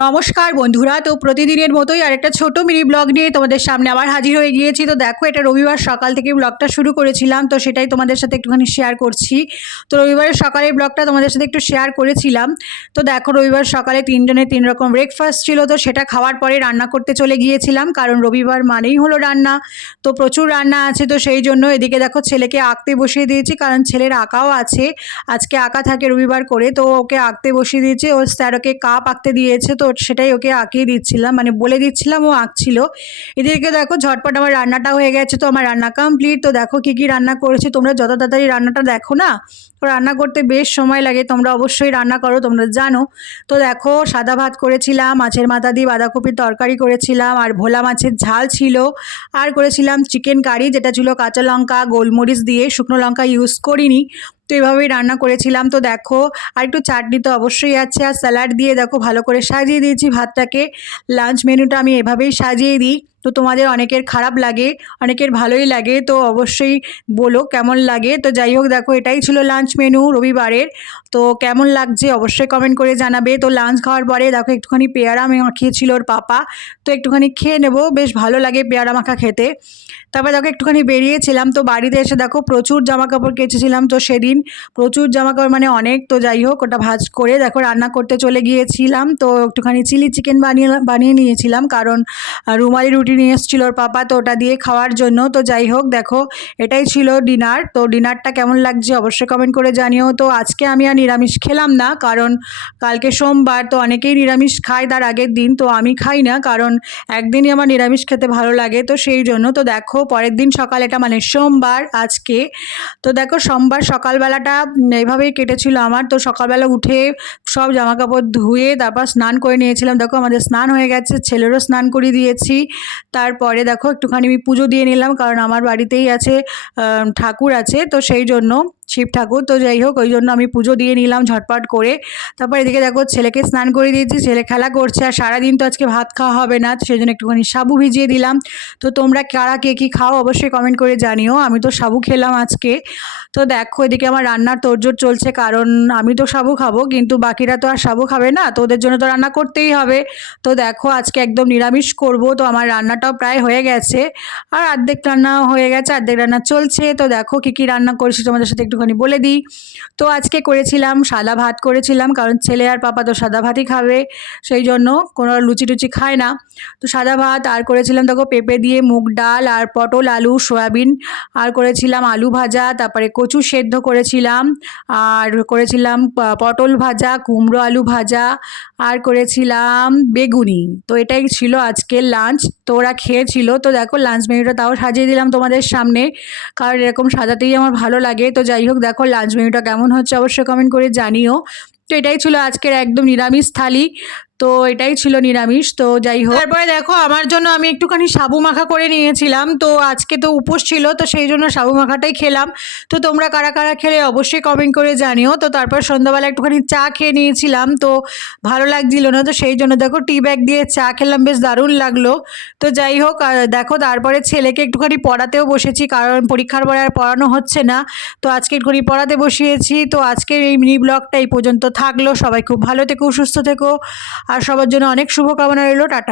নমস্কার বন্ধুরা, তো প্রতিদিনের মতোই আর একটা ছোট মিনি ব্লগ নিয়ে তোমাদের সামনে আবার হাজির হয়ে গিয়েছি। তো দেখো, এটা রবিবার সকাল থেকে ব্লগটা শুরু করেছিলাম, তো সেটাই তোমাদের সাথে একটুখানি শেয়ার করছি। তো রবিবারের সকালের ব্লগটা তোমাদের সাথে একটু শেয়ার করেছিলাম। তো দেখো, রবিবার সকালে তিনজনের তিন রকম ব্রেকফাস্ট ছিল, তো সেটা খাওয়ার পরে রান্না করতে চলে গিয়েছিলাম, কারণ রবিবার মানেই হলো রান্না। তো প্রচুর রান্না আছে, তো সেই জন্য এদিকে দেখো, ছেলেকে আঁকতে বসিয়ে দিয়েছি, কারণ ছেলের আঁকাও আছে। আজকে আঁকা থাকে রবিবার করে, তো ওকে আঁকতে বসিয়ে দিয়েছে। ও স্যার ওকে কাপ আঁকতে দিয়েছে, তো সেটাই ওকে আঁকিয়ে দিচ্ছিলাম মানে বলে দিচ্ছিলাম ও আঁকছিল। এদেরকে দেখো ঝটপট আমার রান্নাটা হয়ে গেছে, তো আমার রান্না কমপ্লিট তো দেখো কী কী রান্না করেছি, তোমরা যত তাড়াতাড়ি রান্নাটা দেখো না? তো রান্না করতে বেশ সময় লাগে, তোমরা অবশ্যই রান্না করো, তোমরা জানো। তো দেখো, সাদা ভাত করেছিলাম, মাছের মাথা দিয়ে বাঁধাকপির তরকারি করেছিলাম, আর ভোলা মাছের ঝাল ছিল। আর করেছিলাম চিকেন কারি, যেটা ছিল কাঁচা লঙ্কা, গোলমরিচ দিয়ে শুকনো লঙ্কা ইউজ করিনি। তো এভাবেই রান্না করেছিলাম। তো দেখো, আর একটু চাটনি তো অবশ্যই আছে। আর স্যালাড দিয়ে দেখো, ভালো করে সাজিয়ে দিয়েছি ভাতটাকে। লাঞ্চ মেনুটা আমি এভাবেই সাজিয়ে দিই। তো তোমাদের অনেকের খারাপ লাগে, অনেকের ভালোই লাগে, তো অবশ্যই বলো কেমন লাগে। তো যাই হোক, দেখো এটাই ছিল লাঞ্চ মেনু রবিবারের। তো কেমন লাগছে অবশ্যই কমেন্ট করে জানাবে। তো লাঞ্চ খাওয়ার পরে দেখো একটুখানি পেয়ারা মাখিয়েছিল ওর পাপা। তো একটুখানি খেয়ে নেব, বেশ ভালো লাগে পেয়ারা মাখা খেতে। তারপরে দেখো একটুখানি বেরিয়েছিলাম, তো বাড়িতে এসে দেখো প্রচুর জামা কাপড় কেচেছিলাম। তো সেদিন প্রচুর জামা কাপড় মানে অনেক, তো যাই হোক ওটা ভাজ করে দেখো রান্না করতে চলে গিয়েছিলাম। তো একটুখানি চিলি চিকেন বানিয়ে বানিয়ে নিয়েছিলাম। কারণ রুমালি রুটি নিয়ে এসেছিল ওর পাপা, তো ওটা দিয়ে খাওয়ার জন্য। তো যাই হোক, দেখো, এটাই ছিল ডিনার তো ডিনারটা কেমন লাগছে অবশ্যই কমেন্ট করে জানিও। তো আজকে আমি আর নিরামিষ খেলাম না, কারণ কালকে সোমবার, তো অনেকেই নিরামিষ খায় তার আগের দিন, তো আমি খাই না, কারণ একদিনই আমার নিরামিষ খেতে ভালো লাগে, তো সেই জন্য। তো দেখো, পরের দিন সকাল, এটা মানে সোমবার আজকে। তো দেখো, সোমবার সকালবেলাটা এইভাবেই কেটেছিল আমার। তো সকালবেলা উঠে সব জামা কাপড় ধুয়ে তারপর স্নান করে নিয়েছিলাম। দেখো আমাদের স্নান হয়ে গেছে, ছেলেরও স্নান করে দিয়েছি। তারপরে দেখো একটুখানি আমি পুজো দিয়ে নিলাম, কারণ আমার বাড়িতেই আছে ঠাকুর আছে, তো সেই জন্য শিব ঠাকুর। তো যাই হোক, ওই জন্য আমি পুজো দিয়ে নিলাম ঝটপট করে। তারপর এদিকে দেখো, ছেলেকে স্নান করে দিয়েছি, ছেলে খেলা করছে। আর সারাদিন তো আজকে ভাত খাওয়া হবে না সেই জন্য একটুখানি সাবু ভিজিয়ে দিলাম। তো তোমরা কারা কে কী খাও অবশ্যই কমেন্ট করে জানিও। আমি তো সাবু খেলাম আজকে। তো দেখো, এদিকে আমার রান্নার তোড়জোড় চলছে, কারণ আমি তো সাবু খাব, কিন্তু বাকিরা তো আর সাবু খাবে না, তো ওদের জন্য তো রান্না করতেই হবে। তো দেখো, আজকে একদম নিরামিষ করব, তো আমার রান্নাটাও প্রায় হয়ে গেছে। আর অর্ধেক রান্না হয়ে গেছে, অর্ধেক রান্না চলছে। তো দেখো, কী কী রান্না করেছি তোমাদের সাথে একটুখানি বলে দিই। তো আজকে করেছিলাম, সাদা ভাত করেছিলাম, কারণ ছেলে আর পাপা তো সাদা ভাতই খাবে, সেই জন্য কোনো লুচি টুচি খায় না। তো সাদা ভাত আর করেছিলাম দেখো পেঁপে দিয়ে, মুগ ডাল, আর পটল, আলু, সয়াবিন। আর করেছিলাম আলু ভাজা, তারপরে কচু সেদ্ধ করেছিলাম। আর করেছিলাম পটল ভাজা, কুমড়ো আলু ভাজা, আর করেছিলাম বেগুনি। তো এটাই ছিল আজকের লাঞ্চ তো ওরা খেয়েছিল। তো দেখো লাঞ্চ মেনুটা তাও সাজিয়ে দিলাম তোমাদের সামনে, কারণ এরকম সাজাতেই আমার ভালো লাগে। তো যাই হোক দেখো লাঞ্চ মেনুটা কেমন হচ্ছে অবশ্যই কমেন্ট করে জানিও। তো এটাই ছিল আজকের একদম নিরামিষ থালি। তো এটাই ছিল নিরামিষ, তো যাই হোক। তারপরে দেখো, আমার জন্য আমি একটুখানি সাবু মাখা করে নিয়েছিলাম, তো আজকে তো উপোস ছিল, তো সেই জন্য সাবু মাখাটাই খেলাম। তো তোমরা কারা কারা খেলে অবশ্যই কমেন্ট করে জানিও। তো তারপর সন্ধ্যাবেলা একটুখানি চা খেয়ে নিয়েছিলাম, তো ভালো লাগছিল না, তো সেই জন্য দেখো টি ব্যাগ দিয়ে চা খেলাম, বেশ দারুণ লাগল। তো যাই হোক দেখো তারপরে ছেলেকে একটুখানি পড়াতেও বসেছি, কারণ পরীক্ষার পরে আর পড়ানো হচ্ছে না। তো আজকে একটুখানি পড়াতে বসিয়েছি, তো আজকের এই মিনি ব্লগটা এই পর্যন্ত থাকল। সবাই খুব ভালো থেকো, সুস্থ থেকো। আর সবার জন্য অনেক শুভকামনা রইল টাটা।